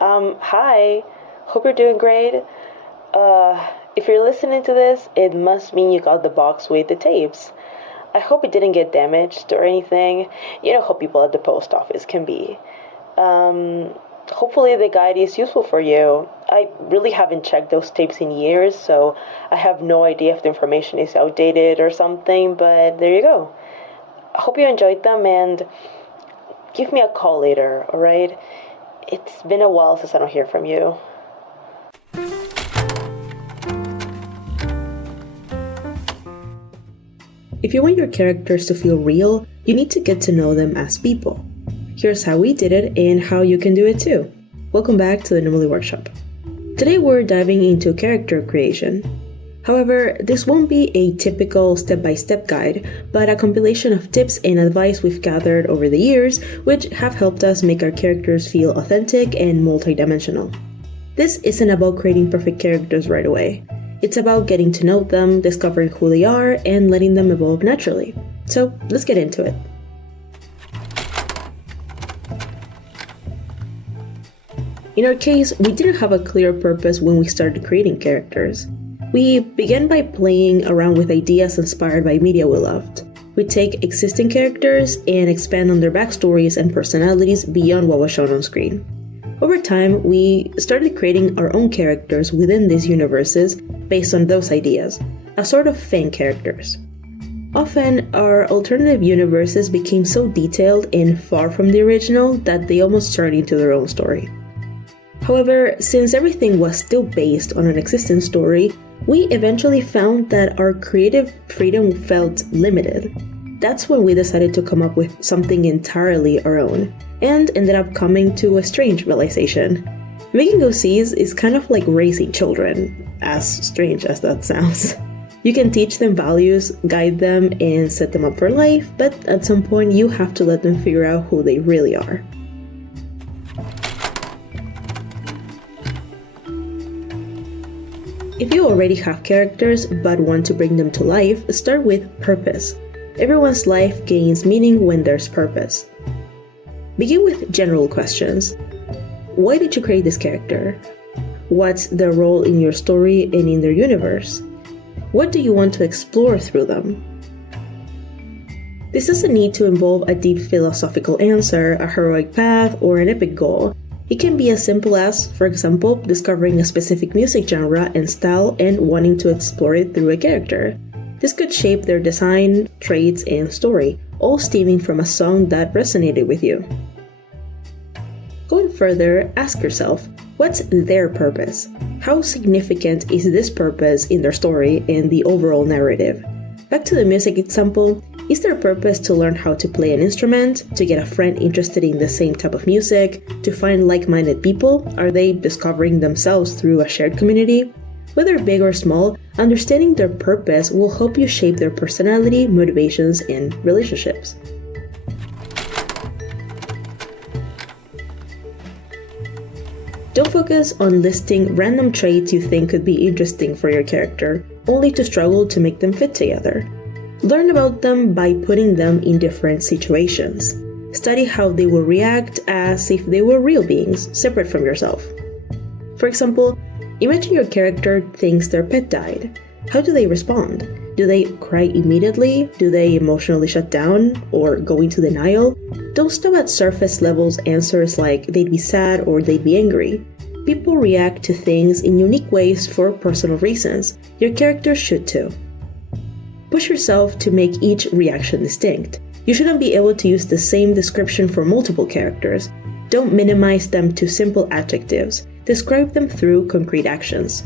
Hi. Hope you're doing great. If you're listening to this, it must mean you got the box with the tapes. I hope it didn't get damaged or anything. You know how people at the post office can be. Hopefully the guide is useful for you. I really haven't checked those tapes in years, so I have no idea if the information is outdated or something, but there you go. I hope you enjoyed them and give me a call later, alright? It's been a while since I don't hear from you. If you want your characters to feel real, you need to get to know them as people. Here's how we did it and how you can do it too. Welcome back to the Anomaly Workshop. Today we're diving into character creation. However, this won't be a typical step-by-step guide, but a compilation of tips and advice we've gathered over the years, which have helped us make our characters feel authentic and multidimensional. This isn't about creating perfect characters right away. It's about getting to know them, discovering who they are, and letting them evolve naturally. So let's get into it. In our case, we didn't have a clear purpose when we started creating characters. We began by playing around with ideas inspired by media we loved. We take existing characters and expand on their backstories and personalities beyond what was shown on screen. Over time, we started creating our own characters within these universes based on those ideas, a sort of fan characters. Often, our alternative universes became so detailed and far from the original that they almost turned into their own story. However, since everything was still based on an existing story, we eventually found that our creative freedom felt limited. That's when we decided to come up with something entirely our own, and ended up coming to a strange realization. Making OCs is kind of like raising children, as strange as that sounds. You can teach them values, guide them, and set them up for life, but at some point you have to let them figure out who they really are. If you already have characters but want to bring them to life, start with purpose. Everyone's life gains meaning when there's purpose. Begin with general questions. Why did you create this character? What's their role in your story and in their universe? What do you want to explore through them? This doesn't need to involve a deep philosophical answer, a heroic path, or an epic goal. It can be as simple as, for example, discovering a specific music genre and style and wanting to explore it through a character. This could shape their design, traits, and story, all stemming from a song that resonated with you. Going further, ask yourself, what's their purpose? How significant is this purpose in their story and the overall narrative? Back to the music example, is their purpose to learn how to play an instrument, to get a friend interested in the same type of music, to find like-minded people? Are they discovering themselves through a shared community? Whether big or small, understanding their purpose will help you shape their personality, motivations, and relationships. Don't focus on listing random traits you think could be interesting for your character, only to struggle to make them fit together. Learn about them by putting them in different situations. Study how they will react as if they were real beings, separate from yourself. For example, imagine your character thinks their pet died. How do they respond? Do they cry immediately? Do they emotionally shut down or go into denial? Don't stop at surface levels answers like they'd be sad or they'd be angry. People react to things in unique ways for personal reasons. Your characters should too. Push yourself to make each reaction distinct. You shouldn't be able to use the same description for multiple characters. Don't minimize them to simple adjectives. Describe them through concrete actions.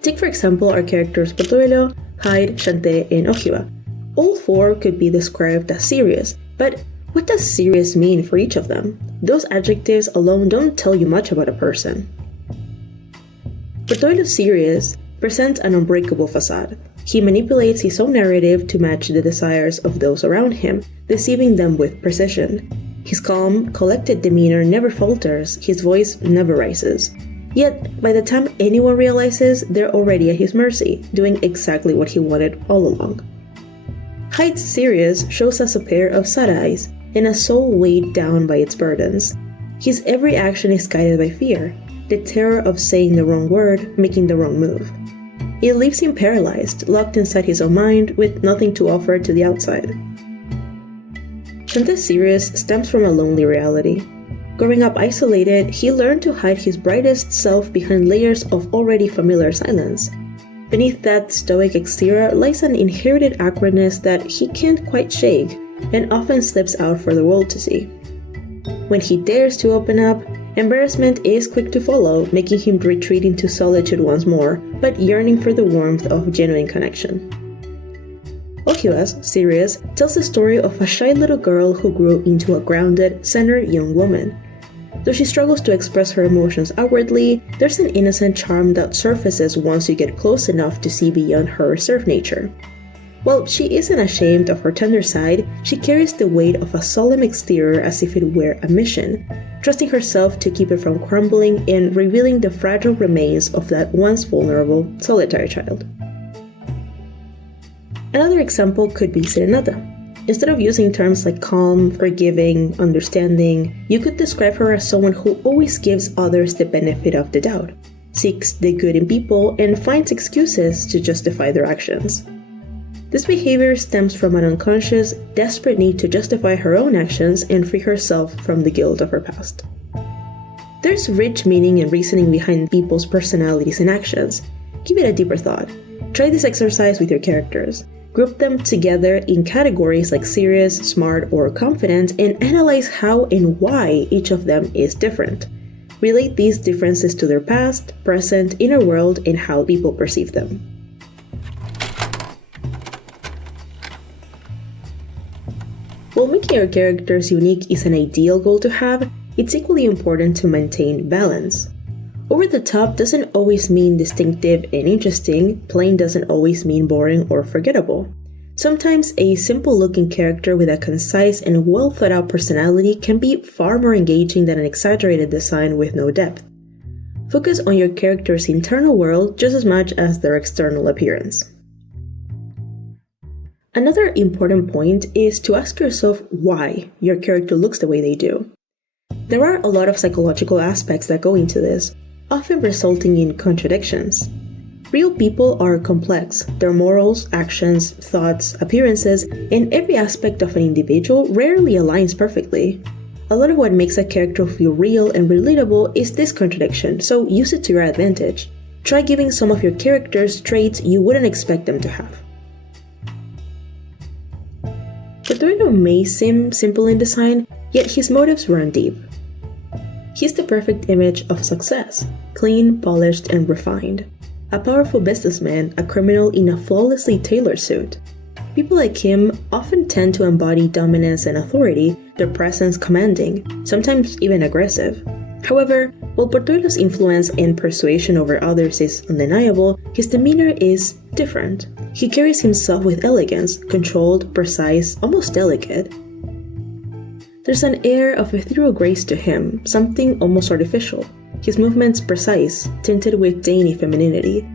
Take for example our characters Portobello, Hyde, Shantae, and Ojiba. All four could be described as serious, but what does serious mean for each of them? Those adjectives alone don't tell you much about a person. Portobello serious presents an unbreakable facade. He manipulates his own narrative to match the desires of those around him, deceiving them with precision. His calm, collected demeanor never falters, his voice never rises. Yet, by the time anyone realizes, they're already at his mercy, doing exactly what he wanted all along. Hyde's Sirius shows us a pair of sad eyes and a soul weighed down by its burdens. His every action is guided by fear, the terror of saying the wrong word, making the wrong move. It leaves him paralyzed, locked inside his own mind, with nothing to offer to the outside. Shanta's Sirius stems from a lonely reality. Growing up isolated, he learned to hide his brightest self behind layers of already familiar silence. Beneath that stoic exterior lies an inherited awkwardness that he can't quite shake, and often slips out for the world to see. When he dares to open up, embarrassment is quick to follow, making him retreat into solitude once more, but yearning for the warmth of genuine connection. Okiwa's Sirius tells the story of a shy little girl who grew into a grounded, centered young woman. Though she struggles to express her emotions outwardly, there's an innocent charm that surfaces once you get close enough to see beyond her reserved nature. While she isn't ashamed of her tender side, she carries the weight of a solemn exterior as if it were a mission, trusting herself to keep it from crumbling and revealing the fragile remains of that once vulnerable, solitary child. Another example could be Serenata. Instead of using terms like calm, forgiving, understanding, you could describe her as someone who always gives others the benefit of the doubt, seeks the good in people, and finds excuses to justify their actions. This behavior stems from an unconscious, desperate need to justify her own actions and free herself from the guilt of her past. There's rich meaning and reasoning behind people's personalities and actions. Give it a deeper thought. Try this exercise with your characters. Group them together in categories like serious, smart, or confident, and analyze how and why each of them is different. Relate these differences to their past, present, inner world, and how people perceive them. While making your characters unique is an ideal goal to have, it's equally important to maintain balance. Over the top doesn't always mean distinctive and interesting, plain doesn't always mean boring or forgettable. Sometimes a simple-looking character with a concise and well-thought-out personality can be far more engaging than an exaggerated design with no depth. Focus on your character's internal world just as much as their external appearance. Another important point is to ask yourself why your character looks the way they do. There are a lot of psychological aspects that go into this, often resulting in contradictions. Real people are complex. Their morals, actions, thoughts, appearances, and every aspect of an individual rarely aligns perfectly. A lot of what makes a character feel real and relatable is this contradiction, so use it to your advantage. Try giving some of your characters traits you wouldn't expect them to have. Portoilo may seem simple in design, yet his motives run deep. He's the perfect image of success, clean, polished, and refined. A powerful businessman, a criminal in a flawlessly tailored suit. People like him often tend to embody dominance and authority, their presence commanding, sometimes even aggressive. However, while Portoilo's influence and persuasion over others is undeniable, his demeanor is different. He carries himself with elegance, controlled, precise, almost delicate. There's an air of ethereal grace to him, something almost artificial. His movements precise, tinted with dainty femininity,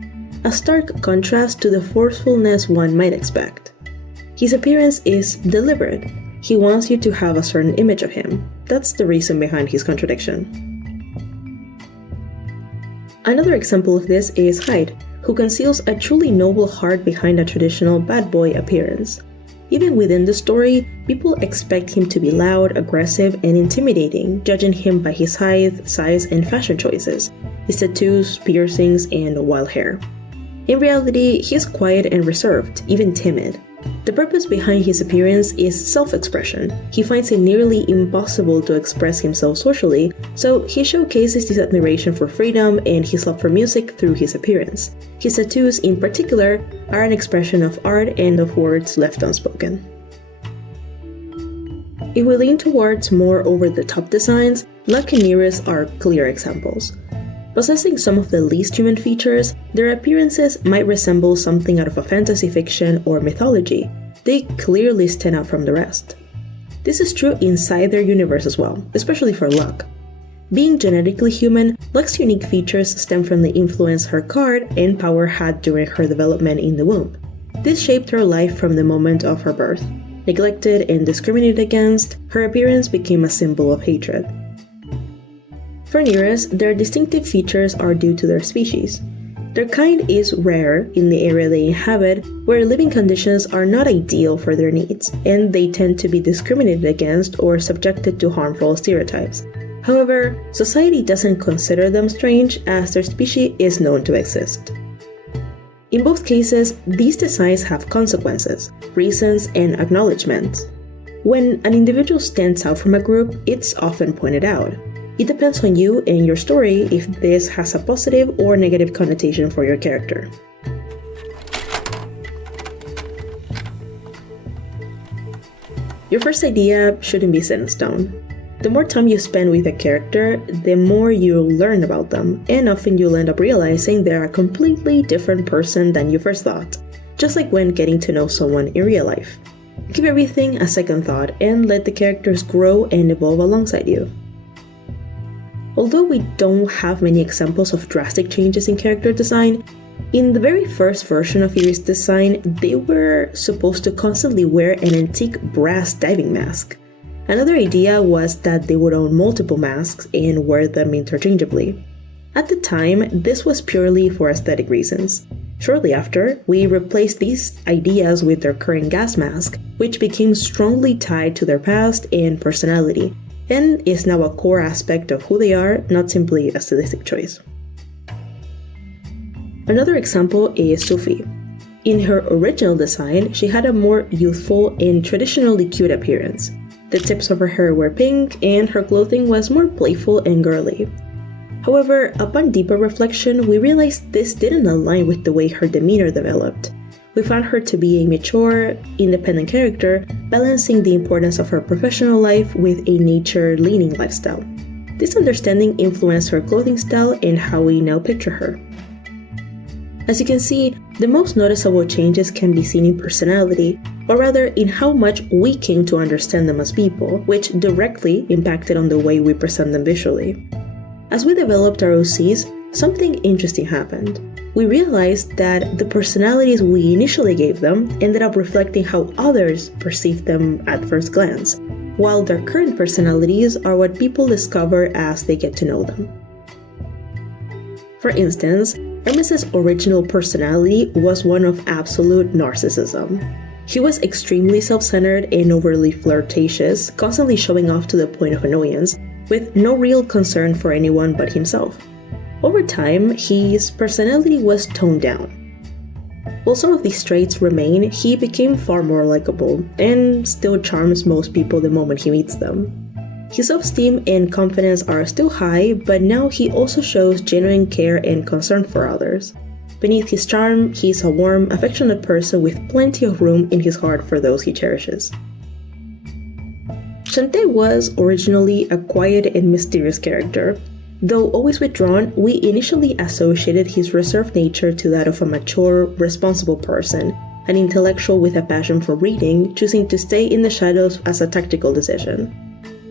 a stark contrast to the forcefulness one might expect. His appearance is deliberate. He wants you to have a certain image of him. That's the reason behind his contradiction. Another example of this is Hyde, who conceals a truly noble heart behind a traditional bad boy appearance. Even within the story, people expect him to be loud, aggressive, and intimidating, judging him by his height, size, and fashion choices, his tattoos, piercings, and wild hair. In reality, he's quiet and reserved, even timid. The purpose behind his appearance is self-expression. He finds it nearly impossible to express himself socially, so he showcases his admiration for freedom and his love for music through his appearance. His tattoos, in particular, are an expression of art and of words left unspoken. If we lean towards more over-the-top designs, Luck and Nereus are clear examples. Possessing some of the least human features, their appearances might resemble something out of a fantasy fiction or mythology. They clearly stand out from the rest. This is true inside their universe as well, especially for Luck. Being genetically human, Luck's unique features stem from the influence her card and power had during her development in the womb. This shaped her life from the moment of her birth. Neglected and discriminated against, her appearance became a symbol of hatred. For nearest, their distinctive features are due to their species. Their kind is rare in the area they inhabit, where living conditions are not ideal for their needs, and they tend to be discriminated against or subjected to harmful stereotypes. However, society doesn't consider them strange, as their species is known to exist. In both cases, these designs have consequences, reasons, and acknowledgments. When an individual stands out from a group, it's often pointed out. It depends on you and your story if this has a positive or negative connotation for your character. Your first idea shouldn't be set in stone. The more time you spend with a character, the more you'll learn about them, and often you'll end up realizing they're a completely different person than you first thought, just like when getting to know someone in real life. Give everything a second thought and let the characters grow and evolve alongside you. Although we don't have many examples of drastic changes in character design, in the very first version of Yuri's design, they were supposed to constantly wear an antique brass diving mask. Another idea was that they would own multiple masks and wear them interchangeably. At the time, this was purely for aesthetic reasons. Shortly after, we replaced these ideas with their current gas mask, which became strongly tied to their past and personality, and is now a core aspect of who they are, not simply a stylistic choice. Another example is Sophie. In her original design, she had a more youthful and traditionally cute appearance. The tips of her hair were pink, and her clothing was more playful and girly. However, upon deeper reflection, we realized this didn't align with the way her demeanor developed. We found her to be a mature, independent character, balancing the importance of her professional life with a nature-leaning lifestyle. This understanding influenced her clothing style and how we now picture her. As you can see, the most noticeable changes can be seen in personality, or rather in how much we came to understand them as people, which directly impacted on the way we present them visually. As we developed our OCs, something interesting happened. We realized that the personalities we initially gave them ended up reflecting how others perceived them at first glance, while their current personalities are what people discover as they get to know them. For instance, Hermes' original personality was one of absolute narcissism. He was extremely self-centered and overly flirtatious, constantly showing off to the point of annoyance, with no real concern for anyone but himself. Over time, his personality was toned down. While some of these traits remain, he became far more likable, and still charms most people the moment he meets them. His self-esteem and confidence are still high, but now he also shows genuine care and concern for others. Beneath his charm, he's a warm, affectionate person with plenty of room in his heart for those he cherishes. Shantae was originally a quiet and mysterious character. Though always withdrawn, we initially associated his reserved nature to that of a mature, responsible person, an intellectual with a passion for reading, choosing to stay in the shadows as a tactical decision.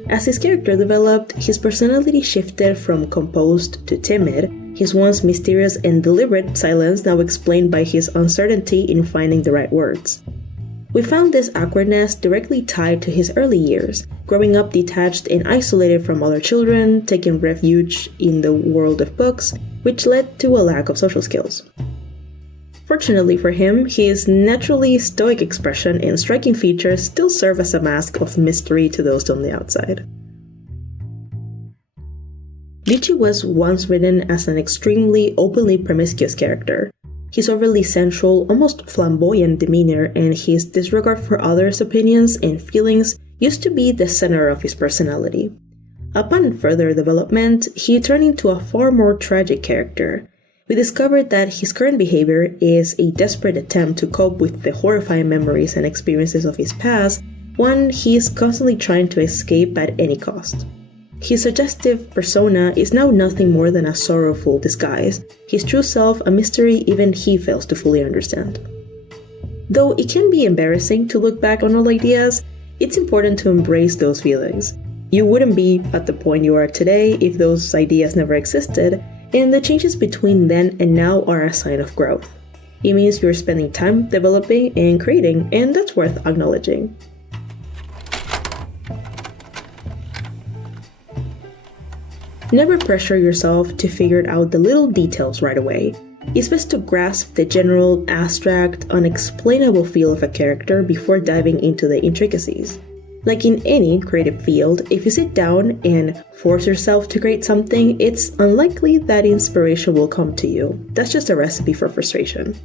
As his character developed, his personality shifted from composed to timid, his once mysterious and deliberate silence now explained by his uncertainty in finding the right words. We found this awkwardness directly tied to his early years, growing up detached and isolated from other children, taking refuge in the world of books, which led to a lack of social skills. Fortunately for him, his naturally stoic expression and striking features still serve as a mask of mystery to those on the outside. Lychee was once written as an extremely openly promiscuous character. His overly sensual, almost flamboyant demeanor and his disregard for others' opinions and feelings used to be the center of his personality. Upon further development, he turned into a far more tragic character. We discovered that his current behavior is a desperate attempt to cope with the horrifying memories and experiences of his past, one he is constantly trying to escape at any cost. His suggestive persona is now nothing more than a sorrowful disguise, his true self a mystery even he fails to fully understand. Though it can be embarrassing to look back on old ideas, it's important to embrace those feelings. You wouldn't be at the point you are today if those ideas never existed, and the changes between then and now are a sign of growth. It means you're spending time developing and creating, and that's worth acknowledging. Never pressure yourself to figure out the little details right away. It's best to grasp the general, abstract, unexplainable feel of a character before diving into the intricacies. Like in any creative field, if you sit down and force yourself to create something, it's unlikely that inspiration will come to you. That's just a recipe for frustration.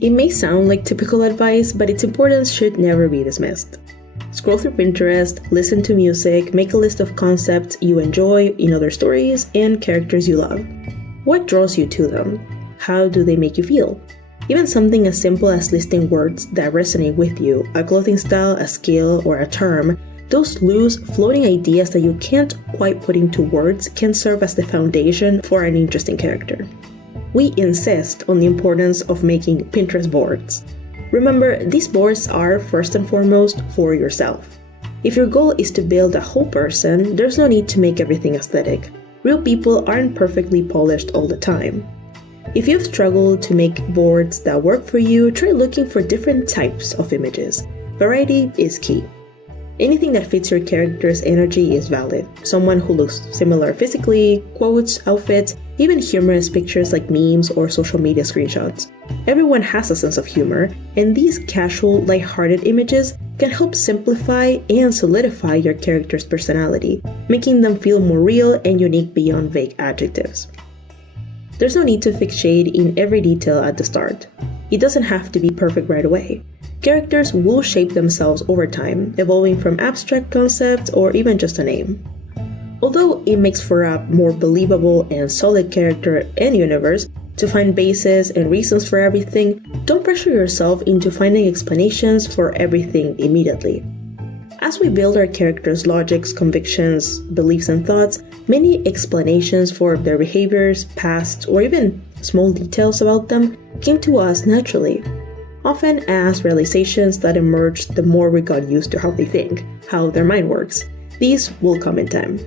It may sound like typical advice, but its importance should never be dismissed. Scroll through Pinterest, listen to music, make a list of concepts you enjoy in other stories and characters you love. What draws you to them? How do they make you feel? Even something as simple as listing words that resonate with you, a clothing style, a skill, or a term, those loose, floating ideas that you can't quite put into words can serve as the foundation for an interesting character. We insist on the importance of making Pinterest boards. Remember, these boards are first and foremost for yourself. If your goal is to build a whole person, there's no need to make everything aesthetic. Real people aren't perfectly polished all the time. If you've struggled to make boards that work for you, try looking for different types of images. Variety is key. Anything that fits your character's energy is valid. Someone who looks similar physically, quotes, outfits, even humorous pictures like memes or social media screenshots. Everyone has a sense of humor, and these casual, lighthearted images can help simplify and solidify your character's personality, making them feel more real and unique beyond vague adjectives. There's no need to fixate in every detail at the start. It doesn't have to be perfect right away. Characters will shape themselves over time, evolving from abstract concepts or even just a name. Although it makes for a more believable and solid character and universe, to find bases and reasons for everything, don't pressure yourself into finding explanations for everything immediately. As we build our characters' logics, convictions, beliefs, and thoughts, many explanations for their behaviors, past, or even small details about them came to us naturally, often as realizations that emerged the more we got used to how they think, how their mind works. These will come in time.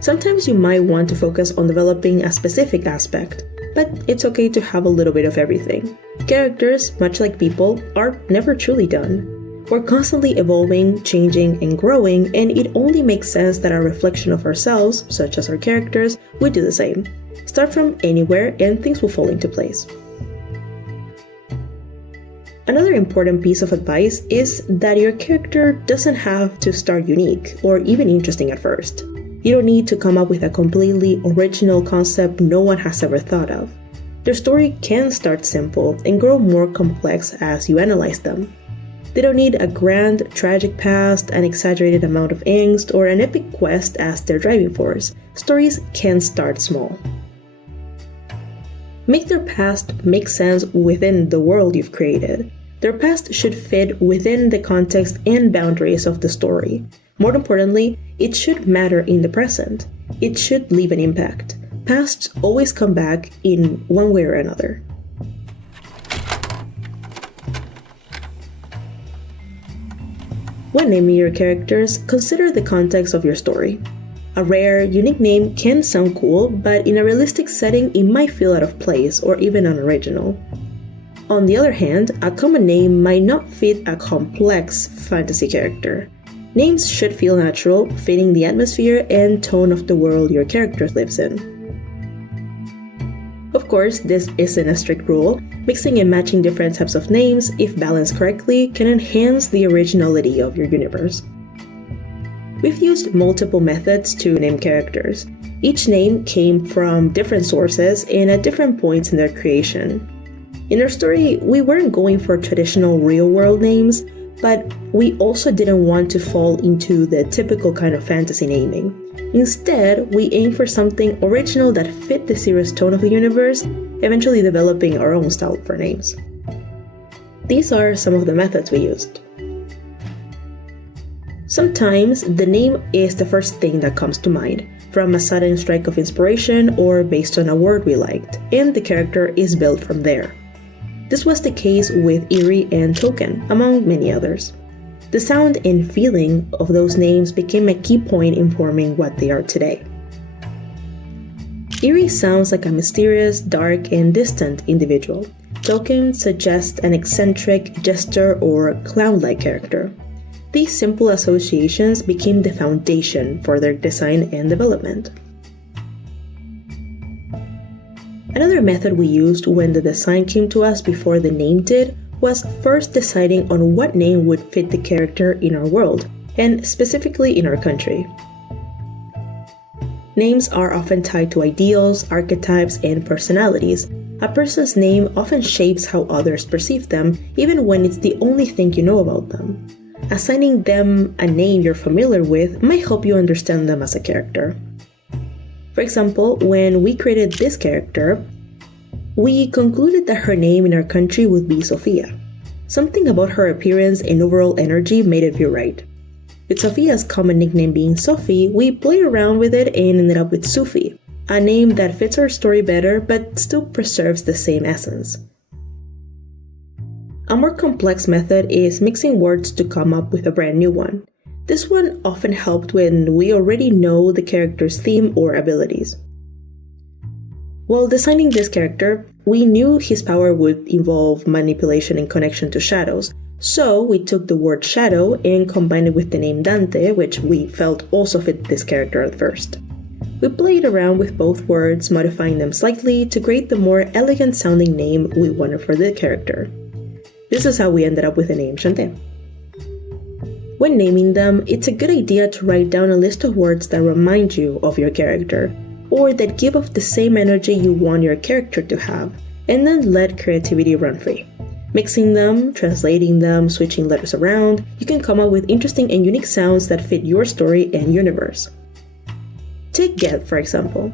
Sometimes you might want to focus on developing a specific aspect, but it's okay to have a little bit of everything. Characters, much like people, are never truly done. We're constantly evolving, changing, and growing, and it only makes sense that a reflection of ourselves, such as our characters, would do the same. Start from anywhere and things will fall into place. Another important piece of advice is that your character doesn't have to start unique or even interesting at first. You don't need to come up with a completely original concept no one has ever thought of. Their story can start simple and grow more complex as you analyze them. They don't need a grand, tragic past, an exaggerated amount of angst, or an epic quest as their driving force. Stories can start small. Make their past make sense within the world you've created. Their past should fit within the context and boundaries of the story. More importantly, it should matter in the present. It should leave an impact. Pasts always come back in one way or another. When naming your characters, consider the context of your story. A rare, unique name can sound cool, but in a realistic setting, it might feel out of place or even unoriginal. On the other hand, a common name might not fit a complex fantasy character. Names should feel natural, fitting the atmosphere and tone of the world your character lives in. Of course, this isn't a strict rule. Mixing and matching different types of names, if balanced correctly, can enhance the originality of your universe. We've used multiple methods to name characters. Each name came from different sources and at different points in their creation. In our story, we weren't going for traditional real-world names, but we also didn't want to fall into the typical kind of fantasy naming. Instead, we aimed for something original that fit the serious tone of the universe, eventually developing our own style for names. These are some of the methods we used. Sometimes the name is the first thing that comes to mind, from a sudden strike of inspiration or based on a word we liked, and the character is built from there. This was the case with Eerie and Token, among many others. The sound and feeling of those names became a key point in forming what they are today. Eerie sounds like a mysterious, dark, and distant individual. Token suggests an eccentric, jester, or clown-like character. These simple associations became the foundation for their design and development. Another method we used when the design came to us before the name did was first deciding on what name would fit the character in our world, and specifically in our country. Names are often tied to ideals, archetypes, and personalities. A person's name often shapes how others perceive them, even when it's the only thing you know about them. Assigning them a name you're familiar with might help you understand them as a character. For example, when we created this character, we concluded that her name in our country would be Sofia. Something about her appearance and overall energy made it feel right. With Sofia's common nickname being Sophie, we played around with it and ended up with Sufi, a name that fits our story better but still preserves the same essence. A more complex method is mixing words to come up with a brand new one. This one often helped when we already know the character's theme or abilities. While designing this character, we knew his power would involve manipulation in connection to shadows, so we took the word shadow and combined it with the name Dante, which we felt also fit this character at first. We played around with both words, modifying them slightly to create the more elegant sounding name we wanted for the character. This is how we ended up with the name Chanté. When naming them, it's a good idea to write down a list of words that remind you of your character, or that give off the same energy you want your character to have, and then let creativity run free. Mixing them, translating them, switching letters around, you can come up with interesting and unique sounds that fit your story and universe. Take get, for example.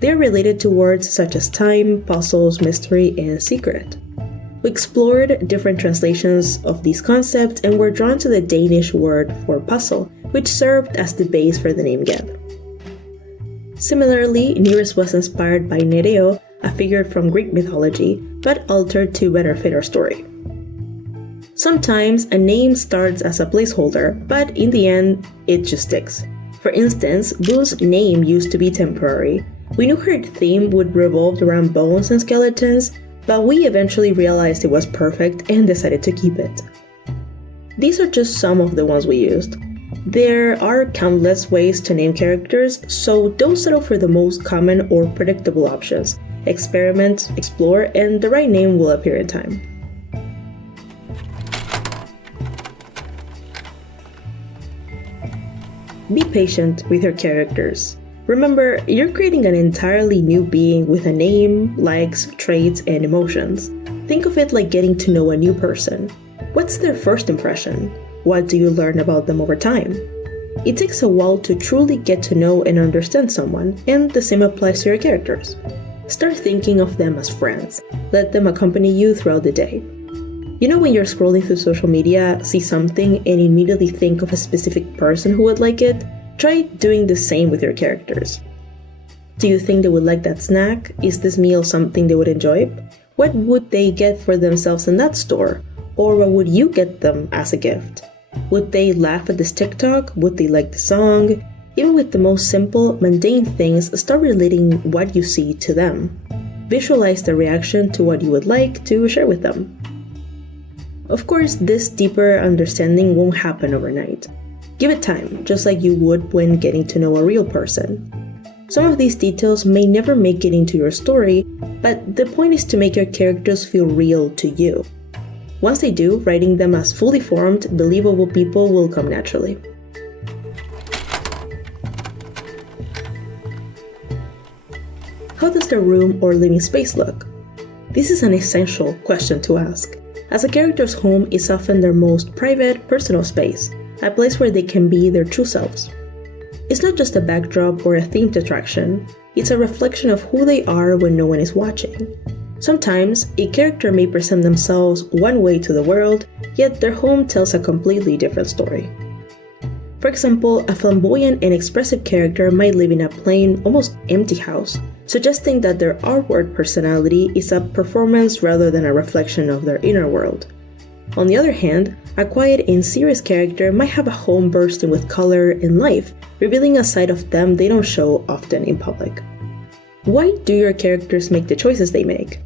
They're related to words such as time, puzzles, mystery, and secret. We explored different translations of these concepts and were drawn to the Danish word for puzzle, which served as the base for the name Geb. Similarly, Nereus was inspired by Nereo, a figure from Greek mythology, but altered to better fit our story. Sometimes a name starts as a placeholder, but in the end, it just sticks. For instance, Boo's name used to be temporary. We knew her theme would revolve around bones and skeletons, but we eventually realized it was perfect and decided to keep it. These are just some of the ones we used. There are countless ways to name characters, so don't settle for the most common or predictable options. Experiment, explore, and the right name will appear in time. Be patient with your characters. Remember, you're creating an entirely new being with a name, likes, traits, and emotions. Think of it like getting to know a new person. What's their first impression? What do you learn about them over time? It takes a while to truly get to know and understand someone, and the same applies to your characters. Start thinking of them as friends. Let them accompany you throughout the day. You know when you're scrolling through social media, see something, and immediately think of a specific person who would like it? Try doing the same with your characters. Do you think they would like that snack? Is this meal something they would enjoy? What would they get for themselves in that store? Or what would you get them as a gift? Would they laugh at this TikTok? Would they like the song? Even with the most simple, mundane things, start relating what you see to them. Visualize the reaction to what you would like to share with them. Of course, this deeper understanding won't happen overnight. Give it time, just like you would when getting to know a real person. Some of these details may never make it into your story, but the point is to make your characters feel real to you. Once they do, writing them as fully formed, believable people will come naturally. How does the room or living space look? This is an essential question to ask, as a character's home is often their most private, personal space, a place where they can be their true selves. It's not just a backdrop or a themed attraction, it's a reflection of who they are when no one is watching. Sometimes, a character may present themselves one way to the world, yet their home tells a completely different story. For example, a flamboyant and expressive character might live in a plain, almost empty house, suggesting that their outward personality is a performance rather than a reflection of their inner world. On the other hand, a quiet and serious character might have a home bursting with color and life, revealing a side of them they don't show often in public. Why do your characters make the choices they make?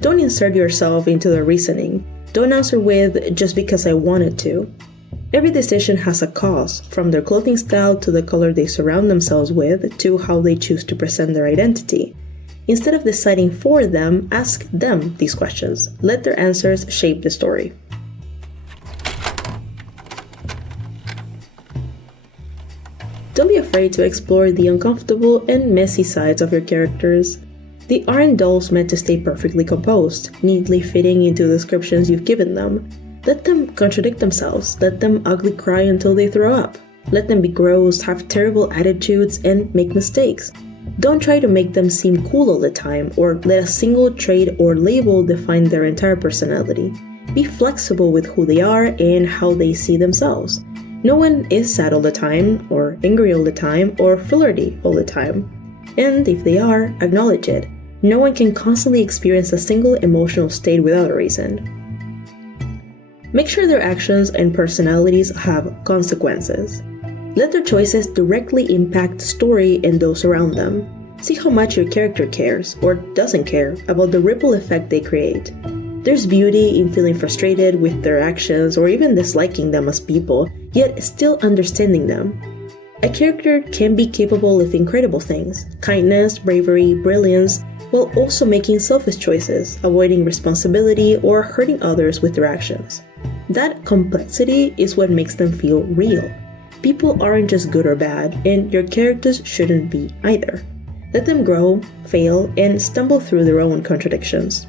Don't insert yourself into their reasoning. Don't answer with, "just because I wanted to." Every decision has a cause, from their clothing style to the color they surround themselves with to how they choose to present their identity. Instead of deciding for them, ask them these questions. Let their answers shape the story. Don't be afraid to explore the uncomfortable and messy sides of your characters. They aren't dolls meant to stay perfectly composed, neatly fitting into the descriptions you've given them. Let them contradict themselves, let them ugly cry until they throw up. Let them be gross, have terrible attitudes, and make mistakes. Don't try to make them seem cool all the time, or let a single trait or label define their entire personality. Be flexible with who they are and how they see themselves. No one is sad all the time, or angry all the time, or flirty all the time. And if they are, acknowledge it. No one can constantly experience a single emotional state without a reason. Make sure their actions and personalities have consequences. Let their choices directly impact the story and those around them. See how much your character cares, or doesn't care, about the ripple effect they create. There's beauty in feeling frustrated with their actions or even disliking them as people, yet still understanding them. A character can be capable of incredible things, kindness, bravery, brilliance, while also making selfish choices, avoiding responsibility, or hurting others with their actions. That complexity is what makes them feel real. People aren't just good or bad, and your characters shouldn't be either. Let them grow, fail, and stumble through their own contradictions.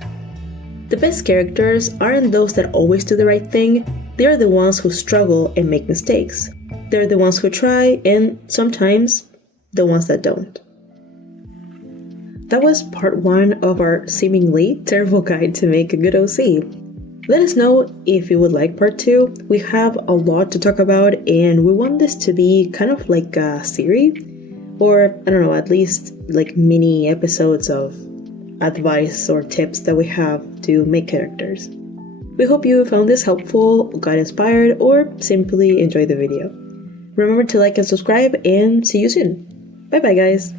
The best characters aren't those that always do the right thing, they are the ones who struggle and make mistakes. They're the ones who try, and sometimes, the ones that don't. That was part 1 of our seemingly terrible guide to make a good OC. Let us know if you would like part 2. We have a lot to talk about, and we want this to be kind of like a series, or I don't know, at least like mini episodes of advice or tips that we have to make characters. We hope you found this helpful, got inspired, or simply enjoyed the video. Remember to like and subscribe, and see you soon. Bye bye guys!